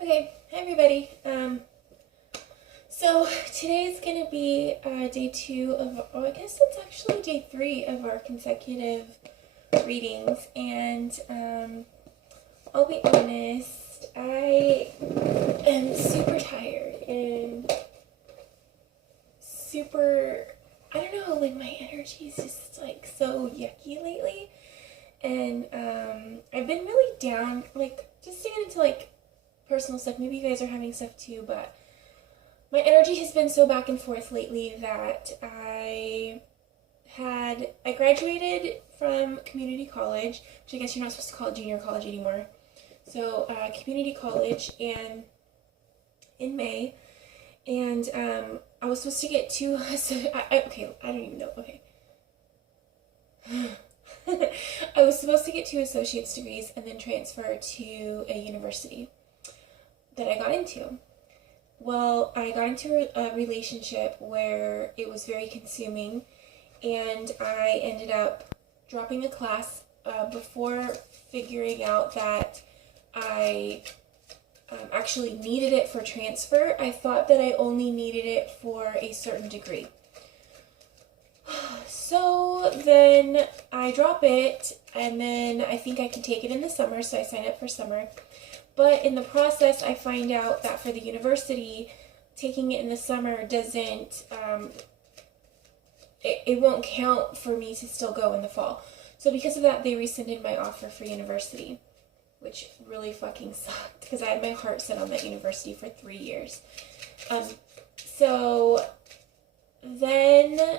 Okay, hi everybody. So today's gonna be day 2 of, I guess it's actually day 3 of our consecutive readings, and I'll be honest, I am super tired and super, I don't know, like my energy is just like so yucky lately, and I've been really down, like just to get into like personal stuff. Maybe you guys are having stuff too, but my energy has been so back and forth lately that I graduated from community college, which I guess you're not supposed to call it junior college anymore. So community college, and in May, and I was supposed to get two. Okay, I don't even know. Okay. I was supposed to get 2 associate's degrees and then transfer to a university that I got into. Well, I got into a relationship where it was very consuming, and I ended up dropping a class before figuring out that I actually needed it for transfer. I thought that I only needed it for a certain degree. So then I drop it, and then I think I can take it in the summer, so I sign up for summer. But in the process, I find out that for the university, taking it in the summer doesn't, it won't count for me to still go in the fall. So because of that, they rescinded my offer for university, which really fucking sucked because I had my heart set on that university for 3 years. So then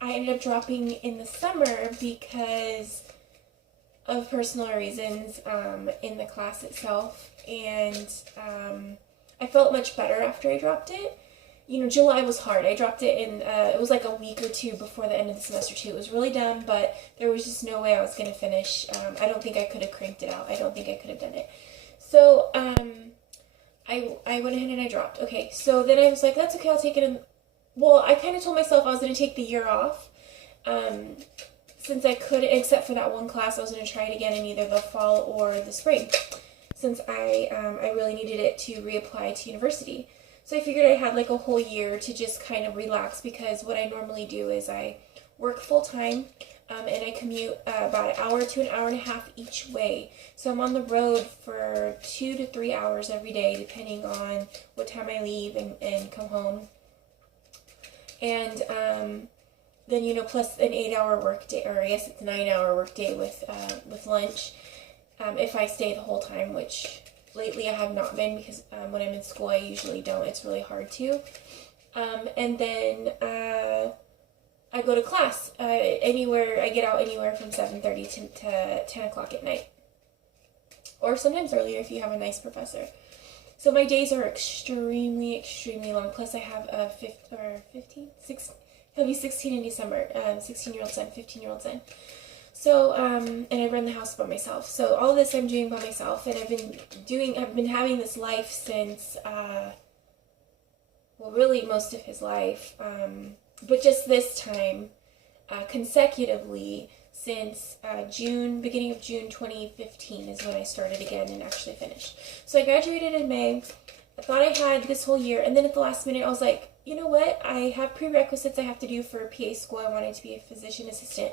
I ended up dropping in the summer because of personal reasons in the class itself, and I felt much better after I dropped it. You know, July was hard. I dropped it in, it was like a week or 2 before the end of the semester too. It was really dumb, but there was just no way I was going to finish. I don't think I could have cranked it out. I don't think I could have done it. So I went ahead and I dropped. Okay, so then I was like, that's okay, I'll take it in. Well, I kind of told myself I was going to take the year off. Since I could, except for that one class, I was going to try it again in either the fall or the spring, since I really needed it to reapply to university. So I figured I had like a whole year to just kind of relax, because what I normally do is I work full-time, and I commute about an hour to an hour and a half each way. So I'm on the road for 2 to 3 hours every day, depending on what time I leave and come home. And then, you know, plus an 8-hour work day, or I guess it's a 9-hour work day with lunch, if I stay the whole time, which lately I have not been, because when I'm in school I usually don't. It's really hard to. And then I go to class anywhere. I get out anywhere from 7:30 to 10 o'clock at night, or sometimes earlier if you have a nice professor. So my days are extremely, extremely long. Plus I have a 16. He'll be 16 in December. 16-year-old son, 15-year-old son. So, and I run the house by myself. So all this I'm doing by myself, and I've been having this life since, well, really most of his life. But just this time, consecutively, since beginning of June 2015 is when I started again and actually finished. So I graduated in May. I thought I had this whole year, and then at the last minute I was like, you know what, I have prerequisites I have to do for PA school. I wanted to be a physician assistant.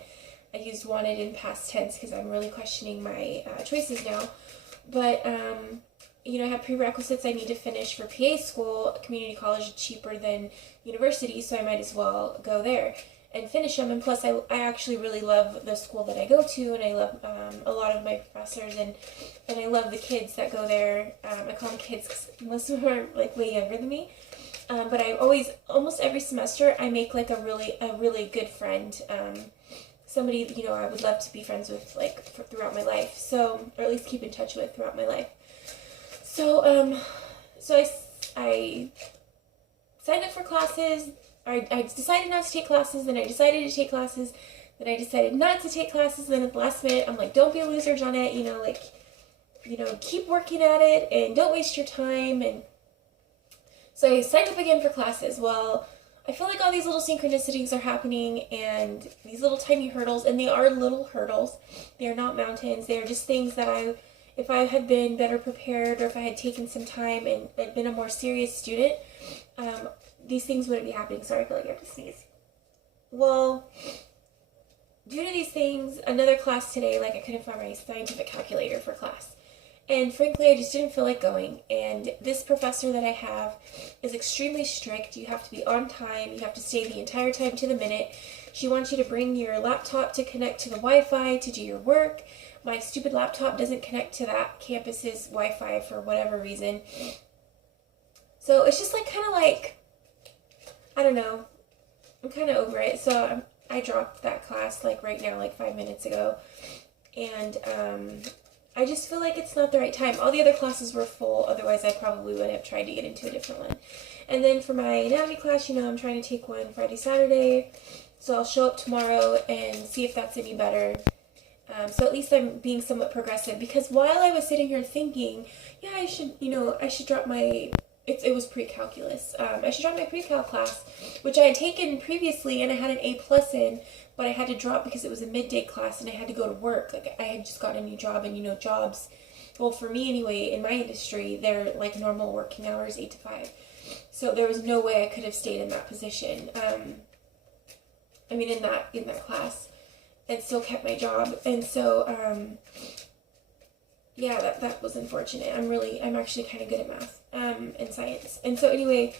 I used wanted in past tense because I'm really questioning my choices now. But, you know, I have prerequisites I need to finish for PA school. Community college is cheaper than university, so I might as well go there and finish them. And plus, I actually really love the school that I go to, and I love a lot of my professors, and I love the kids that go there. I call them kids because most of them are like way younger than me. But I almost every semester, I make like a really good friend. Somebody, you know, I would love to be friends with, like, throughout my life. So, or at least keep in touch with throughout my life. So, I signed up for classes. I decided not to take classes, then I decided to take classes, then I decided not to take classes, then at the last minute, I'm like, don't be a loser, Johnette, you know, like, you know, keep working at it, and don't waste your time, and so I signed up again for classes. Well, I feel like all these little synchronicities are happening, and these little tiny hurdles, and they are little hurdles. They are not mountains. They are just things that if I had been better prepared, or if I had taken some time and been a more serious student, these things wouldn't be happening. Sorry, I feel like I have to sneeze. Well, due to these things, another class today, like I couldn't find my scientific calculator for class. And frankly, I just didn't feel like going. And this professor that I have is extremely strict. You have to be on time. You have to stay the entire time to the minute. She wants you to bring your laptop to connect to the Wi-Fi to do your work. My stupid laptop doesn't connect to that campus's Wi-Fi for whatever reason. So it's just like kind of like, I don't know. I'm kind of over it. So I dropped that class like right now, like 5 minutes ago. And I just feel like it's not the right time. All the other classes were full, otherwise I probably would have tried to get into a different one. And then for my anatomy class, I'm trying to take one Friday, Saturday. So I'll show up tomorrow and see if that's any better. So at least I'm being somewhat progressive, because while I was sitting here thinking, yeah, I should drop my, it was pre-calculus. I should drop my pre-cal class, which I had taken previously and I had an A+ in, but I had to drop because it was a midday class and I had to go to work. Like, I had just gotten a new job, and jobs, well, for me anyway, in my industry, they're like normal working hours, 8 to 5. So there was no way I could have stayed in that position. In that class, and still kept my job. And so, yeah, that was unfortunate. I'm actually kind of good at math, and science. And so anyway,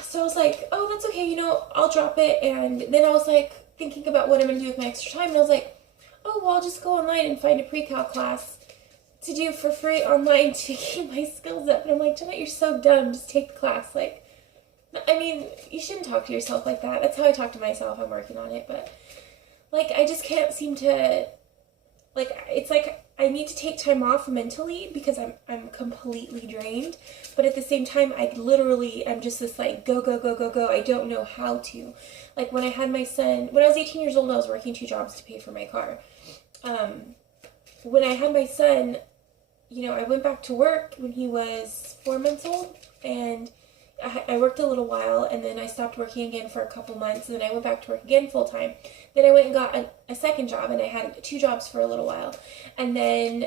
so I was like, oh, that's okay, I'll drop it. And then I was like thinking about what I'm going to do with my extra time. And I was like, oh, well, I'll just go online and find a pre-cal class to do for free online to keep my skills up. And I'm like, Jeanette, you're so dumb. Just take the class. Like, you shouldn't talk to yourself like that. That's how I talk to myself. I'm working on it. But, like, I just can't seem to, like, it's like I need to take time off mentally because I'm completely drained. But at the same time, I'm just this, like, go, go, go, go, go. I don't know how to. Like, when I had my son, when I was 18 years old, I was working 2 jobs to pay for my car. When I had my son, I went back to work when he was 4 months old, and I worked a little while, and then I stopped working again for a couple months, and then I went back to work again full time. Then I went and got a second job, and I had 2 jobs for a little while. And then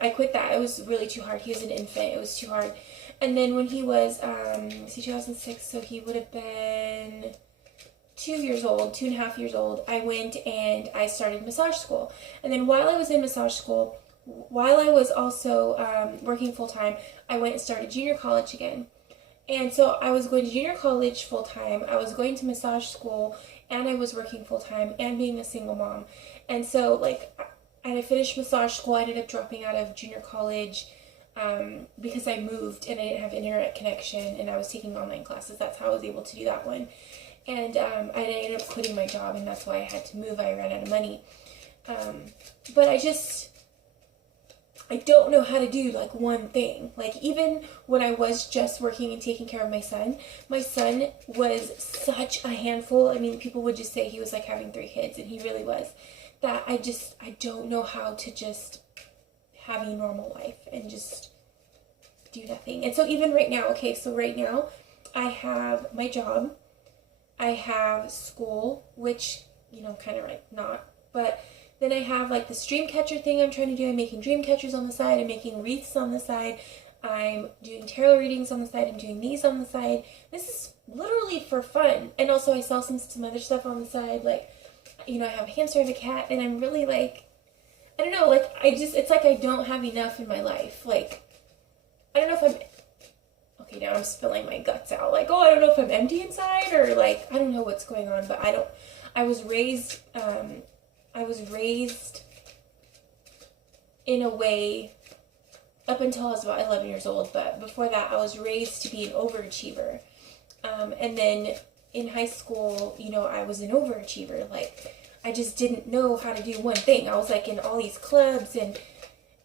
I quit that. It was really too hard. He was an infant. It was too hard. And then when he was, 2006, so he would have been 2 years old, 2.5 years old, I went and I started massage school. And then while I was in massage school, while I was also working full time, I went and started junior college again. And so I was going to junior college full time, I was going to massage school, and I was working full time and being a single mom. And so, like, I finished massage school. I ended up dropping out of junior college because I moved and I didn't have internet connection, and I was taking online classes. That's how I was able to do that one. And I ended up quitting my job, and that's why I had to move. I ran out of money. But I don't know how to do, like, one thing. Like, even when I was just working and taking care of my son was such a handful. People would just say he was like having 3 kids, and he really was. That I don't know how to just have a normal life and just do nothing. And so even right now, right now, I have my job, I have school, which, kind of like not, but then I have, like, this dream catcher thing I'm trying to do. I'm making dream catchers on the side. I'm making wreaths on the side. I'm doing tarot readings on the side. I'm doing these on the side. This is literally for fun. And also I sell some other stuff on the side. Like, I have a hamster, I have a cat, and I'm really, like, I don't know, like, it's like I don't have enough in my life. Like, I don't know if I'm, okay, now I'm spilling my guts out. Like, I don't know if I'm empty inside, or, like, I don't know what's going on, but I was raised in a way up until I was about 11 years old, but before that I was raised to be an overachiever. And then in high school, I was an overachiever. Like, I just didn't know how to do one thing. I was, like, in all these clubs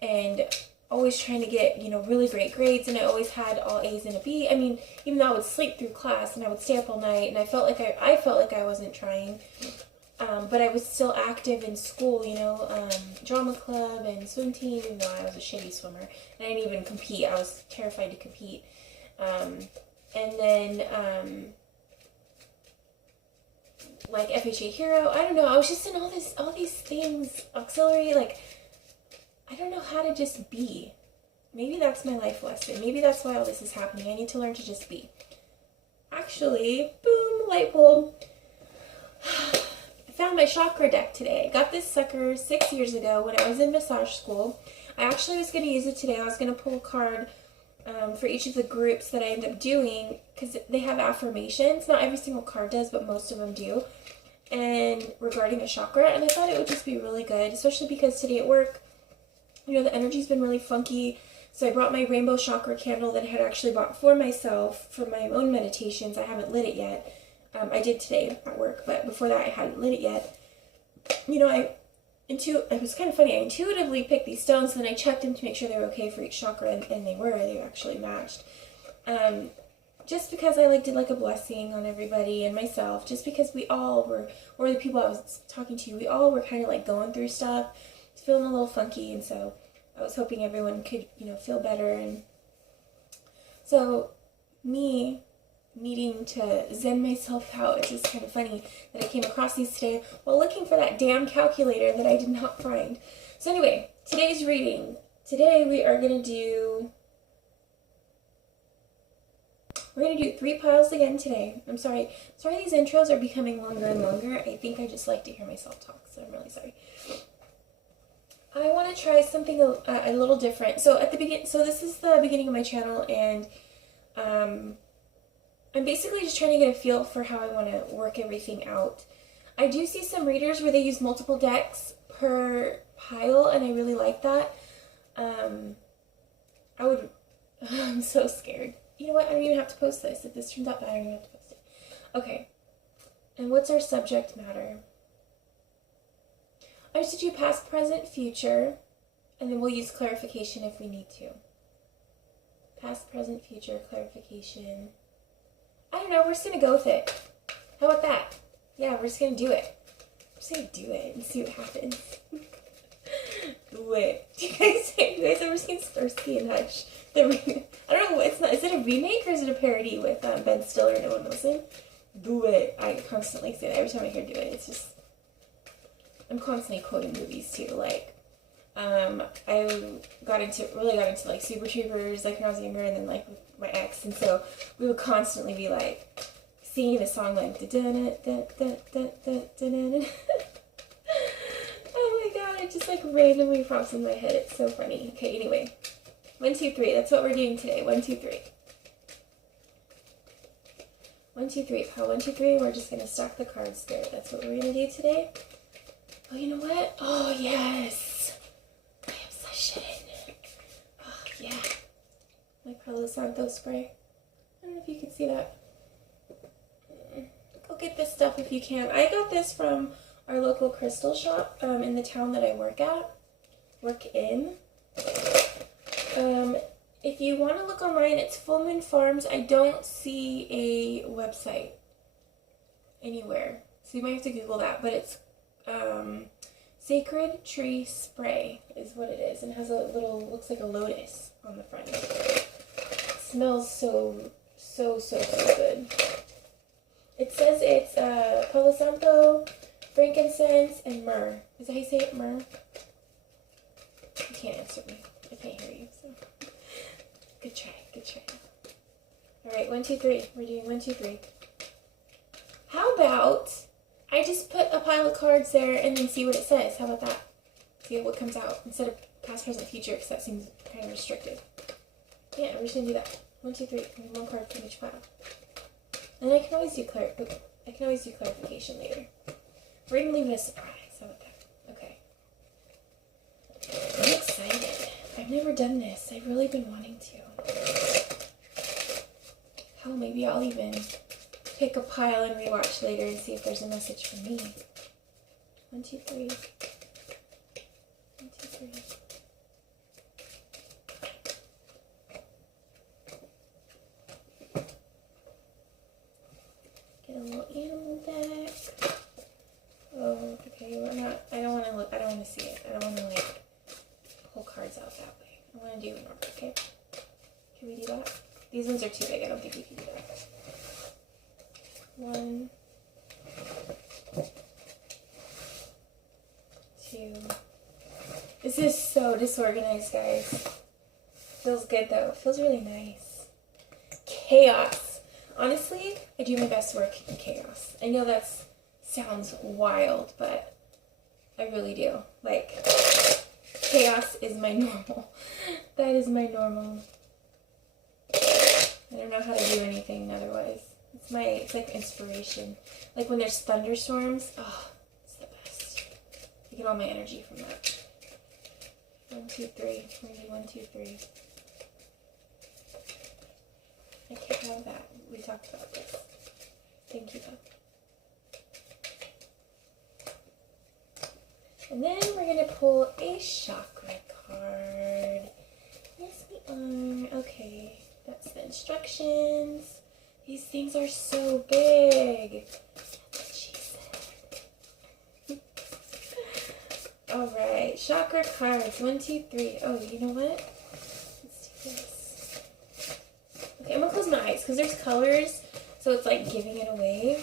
and always trying to get, really great grades, and I always had all A's and a B. Even though I would sleep through class and I would stay up all night, and I felt like I wasn't trying. But I was still active in school, drama club and swim team, even though I was a shitty swimmer. And I didn't even compete. I was terrified to compete. And then, like, FHA Hero, I don't know. I was just in all these things, auxiliary, like, I don't know how to just be. Maybe that's my life lesson. Maybe that's why all this is happening. I need to learn to just be. Actually, boom, light bulb. I found my chakra deck today. I got this sucker 6 years ago when I was in massage school. I actually was going to use it today. I was going to pull a card for each of the groups that I end up doing because they have affirmations. Not every single card does, but most of them do. And regarding a chakra, and I thought it would just be really good, especially because today at work, you know, the energy's been really funky. So I brought my rainbow chakra candle that I had actually bought for myself for my own meditations. I haven't lit it yet. I did today at work, but before that I hadn't lit it yet. You know, it was kind of funny. I intuitively picked these stones, and then I checked them to make sure they were okay for each chakra, and they were. They actually matched. Just because I did a blessing on everybody and myself, just because we all were, or the people I was talking to, we all were kind of going through stuff, feeling a little funky, and so I was hoping everyone could, you know, feel better. And so me needing to zen myself out, it's just kind of funny that I came across these today while looking for that damn calculator that I did not find. So anyway, today's reading. Today we are going to do... We're going to do 3 piles again today. I'm sorry. Sorry these intros are becoming longer and longer. I think I just like to hear myself talk, so I'm really sorry. I want to try something a little different. So at the beginning, so this is the beginning of my channel, and I'm basically just trying to get a feel for how I want to work everything out. I do see some readers where they use multiple decks per pile, and I really like that. I'm so scared. You know what? I don't even have to post this. If this turns out bad, I don't even have to post it. Okay. And what's our subject matter? I just do past, present, future, and then we'll use clarification if we need to. Past, present, future, clarification. I don't know, we're just going to go with it. How about that? Yeah, we're just going to do it. I'm just going to do it and see what happens. Do it. Do you guys ever seen Starsky and Hutch? I don't know, is it a remake or is it a parody with Ben Stiller and Owen Wilson? Do it. I constantly say that every time I hear do it. It's just... I'm constantly quoting movies too, I really got into Super Troopers when I was younger, and then with my ex, and so we would constantly be singing the song oh my god, it just randomly pops in my head. It's so funny. Okay, anyway, 1, 2, 3. That's what we're doing today. 1, 2, 3. 1, 2, 3. Pile 1, 2, 3. We're just gonna stack the cards there. That's what we're gonna do today. Oh, you know what? Oh, yes. My obsession. Oh, yeah. My Palo Santo spray. I don't know if you can see that. Go get this stuff if you can. I got this from our local crystal shop in the town that I work in. If you want to look online, it's Full Moon Farms. I don't see a website anywhere, so you might have to Google that, but it's Sacred Tree Spray is what it is, and it has a little, looks like a lotus on the front. It smells so good. It says it's Palo Santo, frankincense, and myrrh. Is that how you say it, myrrh? You can't answer me. I can't hear you, so. Good try. Alright, 1, 2, 3. We're doing 1, 2, 3. How about I just put a pile of cards there and then see what it says? How about that? See what comes out instead of past, present, future, because that seems kind of restrictive. Yeah, we're just going to do that. 1, 2, 3. And 1 card from each pile. And then I can always do clarification later. We're going to leave it a surprise. How about that? Okay. I'm excited. I've never done this. I've really been wanting to. Hell, maybe I'll even pick a pile and rewatch later and see if there's a message for me. 1, 2, 3. 1, 2, 3. Get a little animal deck. Oh, okay, I don't want to see it. I don't want to pull cards out that way. I want to do it normal, okay? Can we do that? These ones are too big. I don't think we can do that. 1, 2, This is so disorganized, guys. Feels good though. It feels really nice. Chaos. Honestly, I do my best to work in chaos. I know that sounds wild, but I really do. Like, chaos is my normal. That is my normal. I don't know how to do anything otherwise. It's like inspiration. Like when there's thunderstorms, oh, it's the best. I get all my energy from that. 1, 2, 3. Maybe 1, 2, 3. I can't have that. We talked about this. Thank you, though. And then we're going to pull a chakra card. Yes, we are. Okay, that's the instructions. These things are so big. That's what she said. Alright, chakra cards. 1, 2, 3. Oh, you know what? Let's do this. Okay, I'm going to close my eyes because there's colors, so it's like giving it away.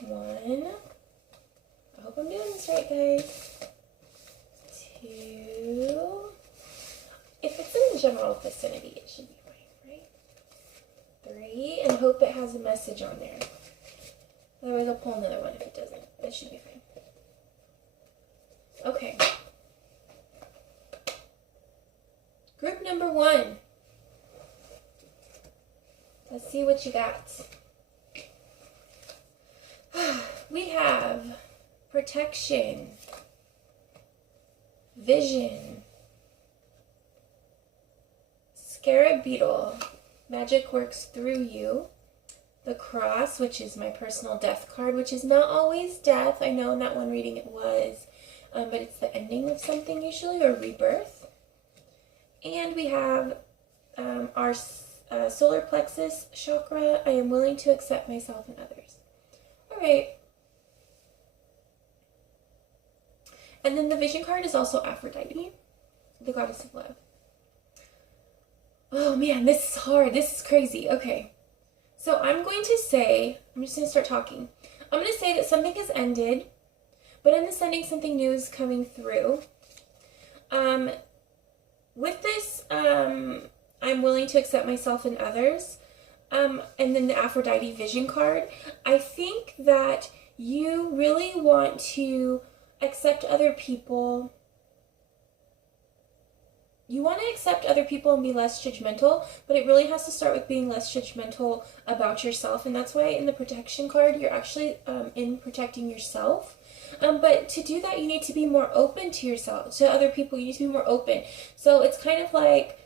1. I hope I'm doing this right, guys. 2. If it's in the general vicinity, it should be fine, right? 3. And hope it has a message on there. Otherwise, I'll pull another one if it doesn't. It should be fine. Okay. Group number 1. Let's see what you got. We have protection, vision, scarab beetle, magic works through you, the cross, which is my personal death card, which is not always death. I know in that one reading it was, but it's the ending of something usually, or rebirth. And we have our solar plexus chakra. I am willing to accept myself and others. All right. And then the vision card is also Aphrodite, the goddess of love. Oh man, this is hard. This is crazy. Okay. So I'm going to say, I'm just going to start talking. I'm going to say that something has ended, but in this ending, something new is coming through. With this, I'm willing to accept myself and others. And then the Aphrodite vision card. I think that you really want to accept other people. You want to accept other people and be less judgmental, but it really has to start with being less judgmental about yourself. And that's why in the protection card, you're actually in protecting yourself. But to do that, you need to be more open to yourself, to other people. You need to be more open. So it's kind of like,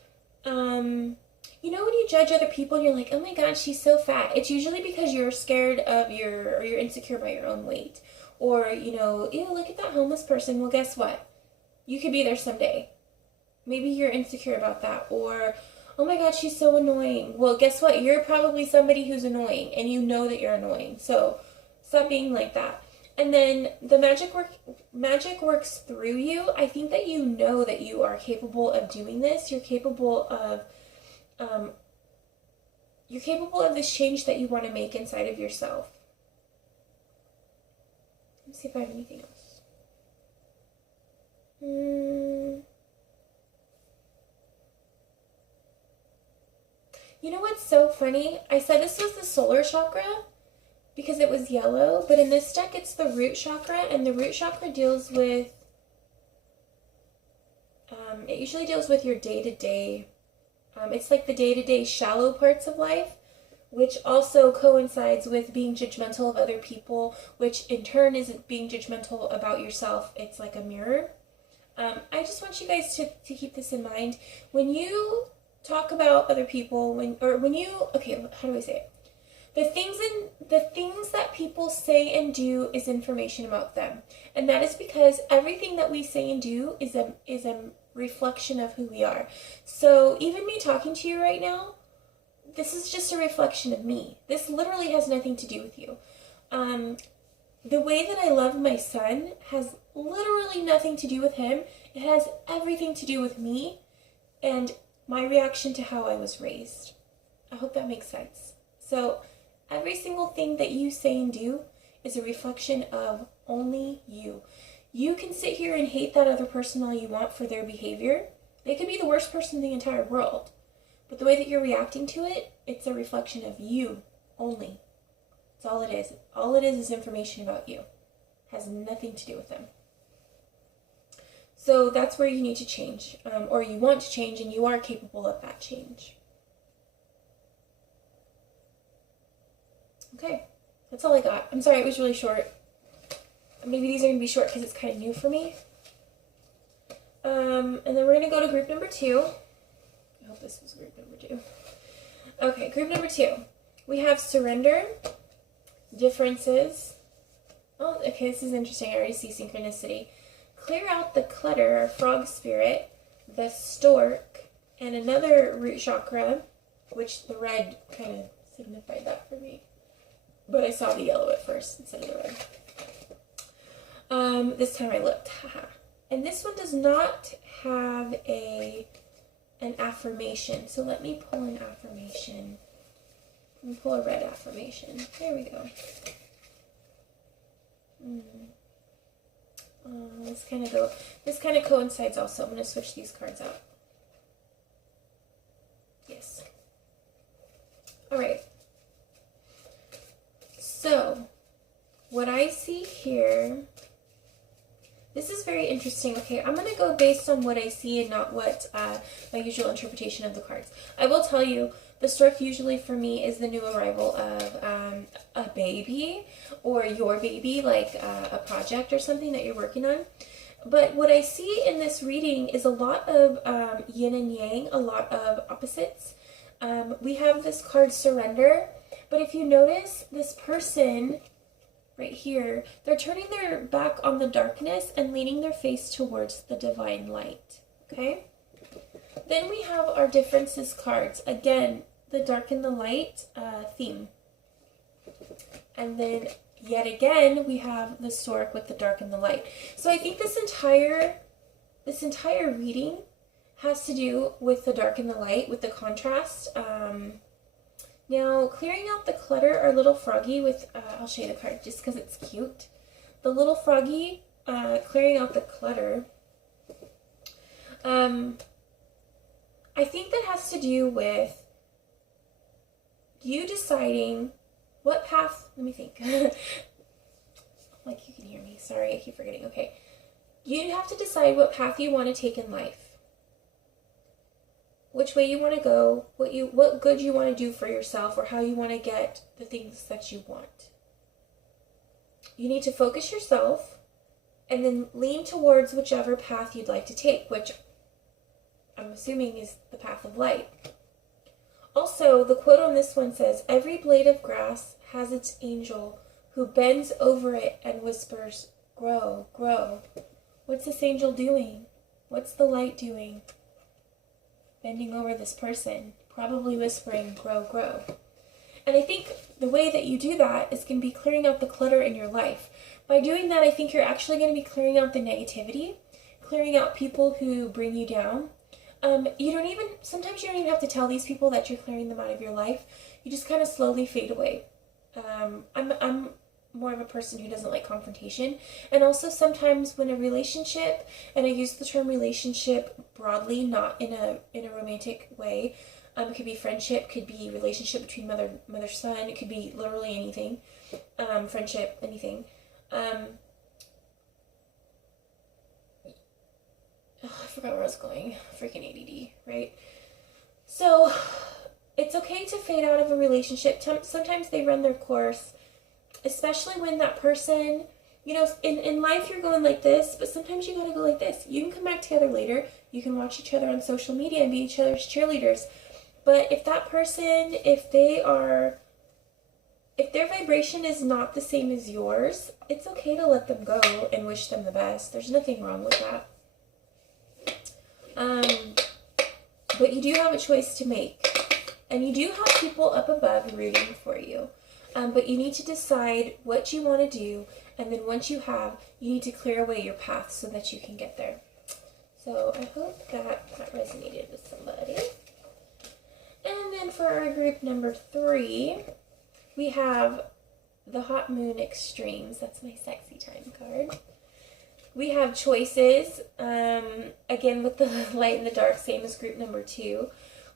you know, when you judge other people and you're like, oh my God, she's so fat. It's usually because you're scared of or you're insecure by your own weight. Or, you know, ew, look at that homeless person. Well, guess what? You could be there someday. Maybe you're insecure about that. Or, oh my God, she's so annoying. Well, guess what? You're probably somebody who's annoying, and you know that you're annoying. So stop being like that. And then the magic works through you. I think that you know that you are capable of doing this. You're capable of this change that you want to make inside of yourself. Let's see if I have anything else. You know what's so funny? I said this was the solar chakra because it was yellow, but in this deck it's the root chakra, and the root chakra deals with, it usually deals with your day-to-day, it's like the day-to-day shallow parts of life, which also coincides with being judgmental of other people, which in turn is being judgmental about yourself. It's like a mirror. I just want you guys to keep this in mind. When you talk about other people, how do I say it? The things that people say and do is information about them. And that is because everything that we say and do is a reflection of who we are. So even me talking to you right now, this is just a reflection of me. This literally has nothing to do with you. The way that I love my son has literally nothing to do with him. It has everything to do with me and my reaction to how I was raised. I hope that makes sense. So every single thing that you say and do is a reflection of only you. You can sit here and hate that other person all you want for their behavior. They could be the worst person in the entire world. But the way that you're reacting to it, it's a reflection of you only. That's all it is. All it is information about you. It has nothing to do with them. So that's where you need to change, or you want to change, and you are capable of that change. Okay, that's all I got. I'm sorry, it was really short. Maybe these are going to be short because it's kind of new for me. And then we're going to go to group number 2. I hope this was group number 2. Okay, group number 2. We have surrender, differences. Oh, okay, this is interesting. I already see synchronicity. Clear out the clutter, frog spirit, the stork, and another root chakra, which the red kind of signified that for me. But I saw the yellow at first instead of the red. This time I looked. Haha. And this one does not have an affirmation. So let me pull an affirmation. Let me pull a red affirmation. There we go. This kind of coincides also. I'm going to switch these cards out. Yes. All right. So, what I see here, this is very interesting. Okay, I'm going to go based on what I see and not what my usual interpretation of the cards. I will tell you, the stork usually for me is the new arrival of a baby or your baby, like a project or something that you're working on. But what I see in this reading is a lot of yin and yang, a lot of opposites. We have this card surrender, but if you notice, this person right here, they're turning their back on the darkness and leaning their face towards the divine light, okay? Then we have our differences cards. Again, the dark and the light theme. And then yet again, we have the stork with the dark and the light. So I think this entire reading has to do with the dark and the light, with the contrast. Now, clearing out the clutter, our little froggy with, I'll show you the card just because it's cute. The little froggy, clearing out the clutter. I think that has to do with you deciding what path, let me think. Like you can hear me, sorry, I keep forgetting. Okay. You have to decide what path you want to take in life. Which way you want to go, what good you want to do for yourself, or how you want to get the things that you want. You need to focus yourself and then lean towards whichever path you'd like to take, which I'm assuming is the path of light. Also, the quote on this one says, "Every blade of grass has its angel who bends over it and whispers, 'Grow, grow.'" What's this angel doing? What's the light doing? Bending over this person, probably whispering, "Grow, grow." And I think the way that you do that is going to be clearing out the clutter in your life. By doing that, I think you're actually going to be clearing out the negativity, clearing out people who bring you down. Sometimes you don't even have to tell these people that you're clearing them out of your life. You just kind of slowly fade away. I'm more of a person who doesn't like confrontation. And also sometimes when a relationship, and I use the term relationship broadly, not in a romantic way, it could be friendship, could be relationship between mother-son, it could be literally anything, friendship, anything. I forgot where I was going. Freaking ADD, right? So, it's okay to fade out of a relationship. Sometimes they run their course, especially when that person, in life you're going like this, but sometimes you gotta go like this. You can come back together later. You can watch each other on social media and be each other's cheerleaders. But if that person, if their vibration is not the same as yours, it's okay to let them go and wish them the best. There's nothing wrong with that. But you do have a choice to make. And you do have people up above rooting for you. But you need to decide what you want to do. And then once you have, you need to clear away your path so that you can get there. So I hope that resonated with somebody. And then for our group number 3, we have the Hot Moon Extremes. That's my sexy time card. We have choices, again with the light and the dark, same as group number 2.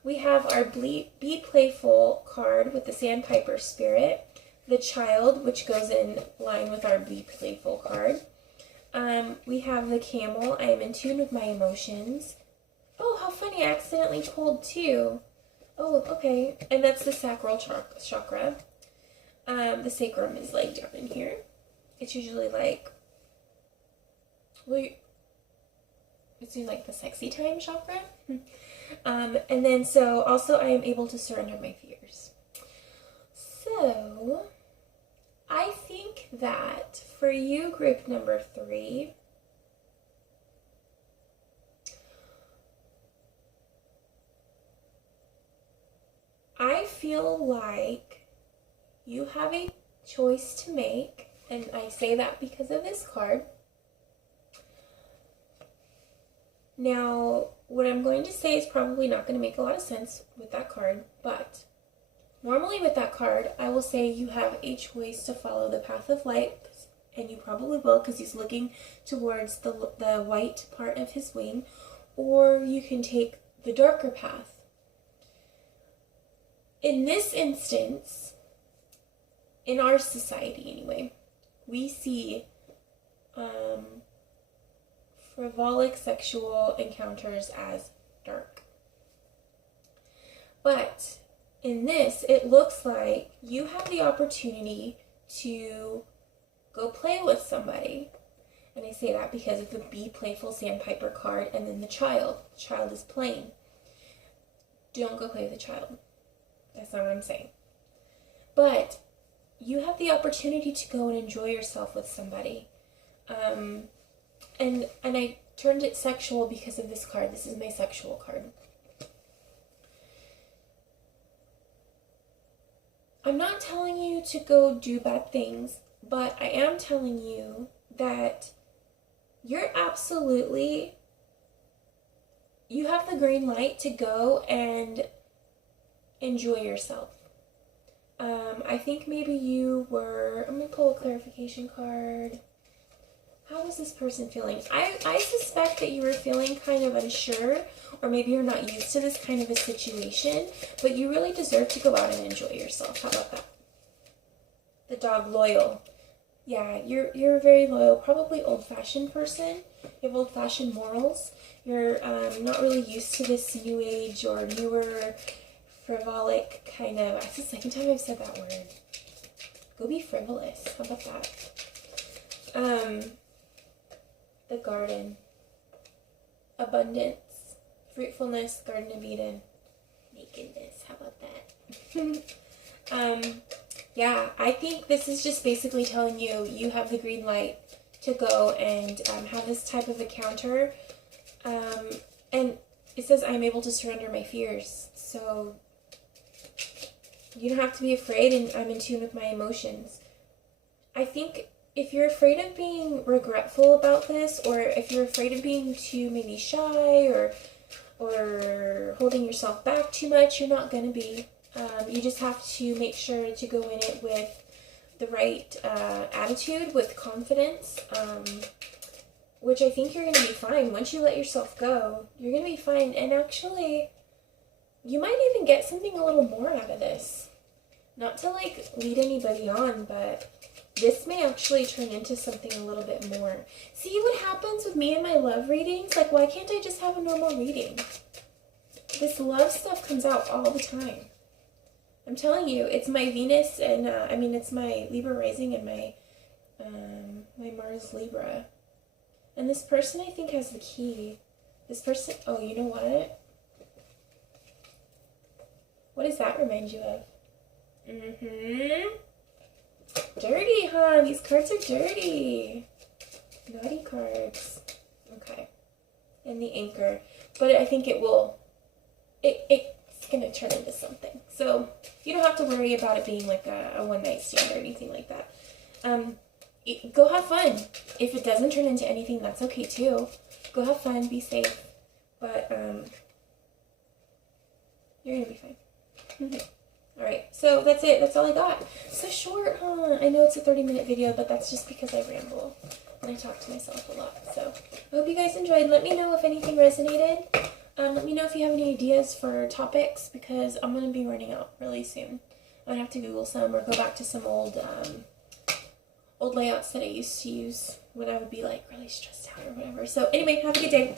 We have our Be Playful card with the Sandpiper Spirit, the Child, which goes in line with our Be Playful card. We have the Camel, I am in tune with my emotions. Oh, how funny, I accidentally pulled 2. Oh, okay, and that's the sacral chakra. The sacrum is like down in here. It's usually like, well, it's like the sexy time chakra. And then so also I am able to surrender my fears. So I think that for you, group number 3, I feel like you have a choice to make, and I say that because of this card. Now, what I'm going to say is probably not going to make a lot of sense with that card, but normally with that card, I will say you have a choice to follow the path of light, and you probably will because he's looking towards the white part of his wing, or you can take the darker path. In this instance, in our society anyway, we see frivolic sexual encounters as dark. But in this, it looks like you have the opportunity to go play with somebody. And I say that because of the Be Playful Sandpiper card and then the child. The child is playing. Don't go play with the child. That's not what I'm saying. But you have the opportunity to go and enjoy yourself with somebody. And I turned it sexual because of this card. This is my sexual card. I'm not telling you to go do bad things, but I am telling you that you have the green light to go and enjoy yourself. I think maybe I'm going to pull a clarification card. How was this person feeling? I suspect that you were feeling kind of unsure, or maybe you're not used to this kind of a situation, but you really deserve to go out and enjoy yourself. How about that? The dog, loyal. Yeah, you're a very loyal, probably old-fashioned person. You have old-fashioned morals. You're not really used to this new age or newer frivolic kind of... That's the second time I've said that word. Go be frivolous. How about that? The garden. Abundance. Fruitfulness. Garden of Eden. Nakedness. How about that? Yeah, I think this is just basically telling you you have the green light to go and have this type of encounter. And it says I'm able to surrender my fears. So you don't have to be afraid, and I'm in tune with my emotions. I think if you're afraid of being regretful about this, or if you're afraid of being too maybe shy or holding yourself back too much, you're not going to be. You just have to make sure to go in it with the right attitude, with confidence, which I think you're going to be fine. Once you let yourself go, you're going to be fine. And actually, you might even get something a little more out of this. Not to like lead anybody on, but this may actually turn into something a little bit more. See what happens with me and my love readings? Like, why can't I just have a normal reading? This love stuff comes out all the time. I'm telling you, it's my Venus and, it's my Libra rising and my Mars Libra. And this person, I think, has the key. This person, oh, you know what? What does that remind you of? Dirty, huh? These cards are dirty. Naughty cards. Okay. And the anchor. But I think it's going to turn into something. So you don't have to worry about it being like a one-night stand or anything like that. Go have fun. If it doesn't turn into anything, that's okay too. Go have fun. Be safe. But you're going to be fine. Alright, so that's it. That's all I got. So short, huh? I know it's a 30-minute video, but that's just because I ramble. and I talk to myself a lot. So I hope you guys enjoyed. Let me know if anything resonated. Let me know if you have any ideas for topics, because I'm going to be running out really soon. I'm going to have to Google some or go back to some old layouts that I used to use when I would be like really stressed out or whatever. So anyway, have a good day.